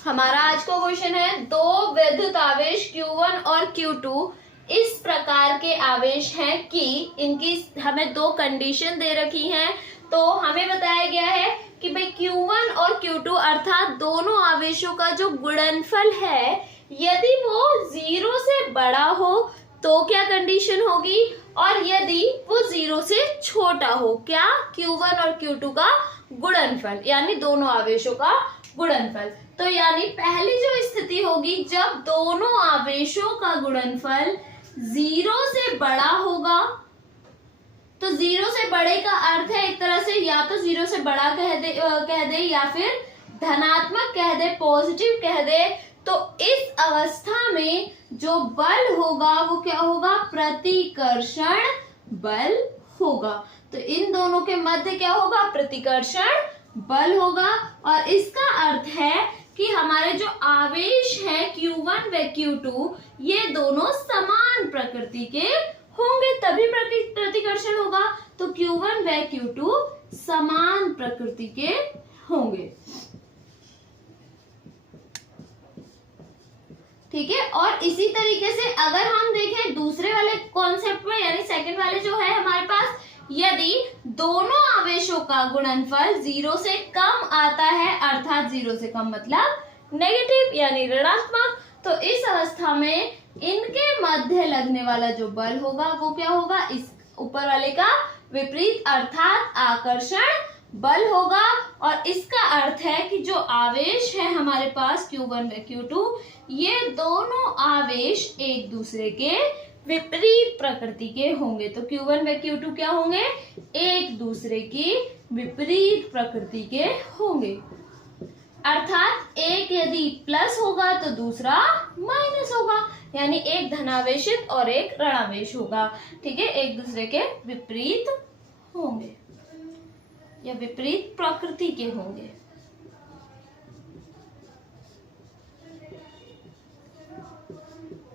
हमारा आज का क्वेश्चन है, दो विद्युत आवेश Q1 और Q2 इस प्रकार के आवेश हैं कि इनकी हमें दो कंडीशन दे रखी हैं। तो हमें बताया गया है कि भाई Q1 और Q2 अर्थात दोनों आवेशों का जो गुणनफल है, यदि वो 0 से बड़ा हो तो क्या कंडीशन होगी, और यदि वो 0 से छोटा हो, क्या Q1 और Q2 का गुणनफल यानी दोनों आवेशों का गुणनफल। तो यानी पहली जो स्थिति होगी जब दोनों आवेशों का गुणनफल 0 से बड़ा होगा, तो 0 से बड़े का अर्थ है एक तरह से या तो 0 से बड़ा कह दे या फिर धनात्मक कह दे, पॉजिटिव कह दे। तो इस अवस्था में जो बल होगा वो क्या होगा, प्रतिकर्षण बल होगा। तो इन दोनों के मध्य क्या होगा, प्रतिकर्षण बल होगा। और इसका अर्थ है कि हमारे जो आवेश हैं Q1 व Q2 ये दोनों समान प्रकृति के होंगे, तभी प्रतिकर्षण होगा। तो Q1 व Q2 समान प्रकृति के होंगे, ठीक है। और इसी तरीके से अगर हम देखें दूसरे वाले कॉन्सेप्ट में, यानी सेकंड वाले जो है हमारे पास, यदि दोनों आवेशों का गुणनफल 0 से कम आता है, अर्थात 0 से कम मतलब नेगेटिव यानी ऋणात्मक, तो इस अवस्था में इनके मध्य लगने वाला जो बल होगा वो क्या होगा, इस ऊपर वाले का विपरीत अर्थात आकर्षण बल होगा। और इसका अर्थ है कि जो आवेश है हमारे पास Q1 व Q2 ये दोनों आवेश एक दूसरे के विपरीत प्रकृति के होंगे। तो Q1 व Q2 क्या होंगे, एक दूसरे की विपरीत प्रकृति के होंगे। अर्थात एक यदि प्लस होगा तो दूसरा माइनस होगा, यानी एक धनावेशित और एक ऋणावेश होगा, ठीक है, एक दूसरे के विपरीत होंगे या विपरीत प्रकृति के होंगे।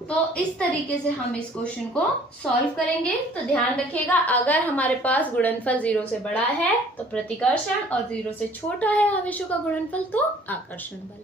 तो इस तरीके से हम इस क्वेश्चन को सॉल्व करेंगे। तो ध्यान रखिएगा, अगर हमारे पास गुणनफल 0 से बड़ा है तो प्रतिकर्षण और 0 से छोटा है आवेशों का गुणनफल तो आकर्षण बल।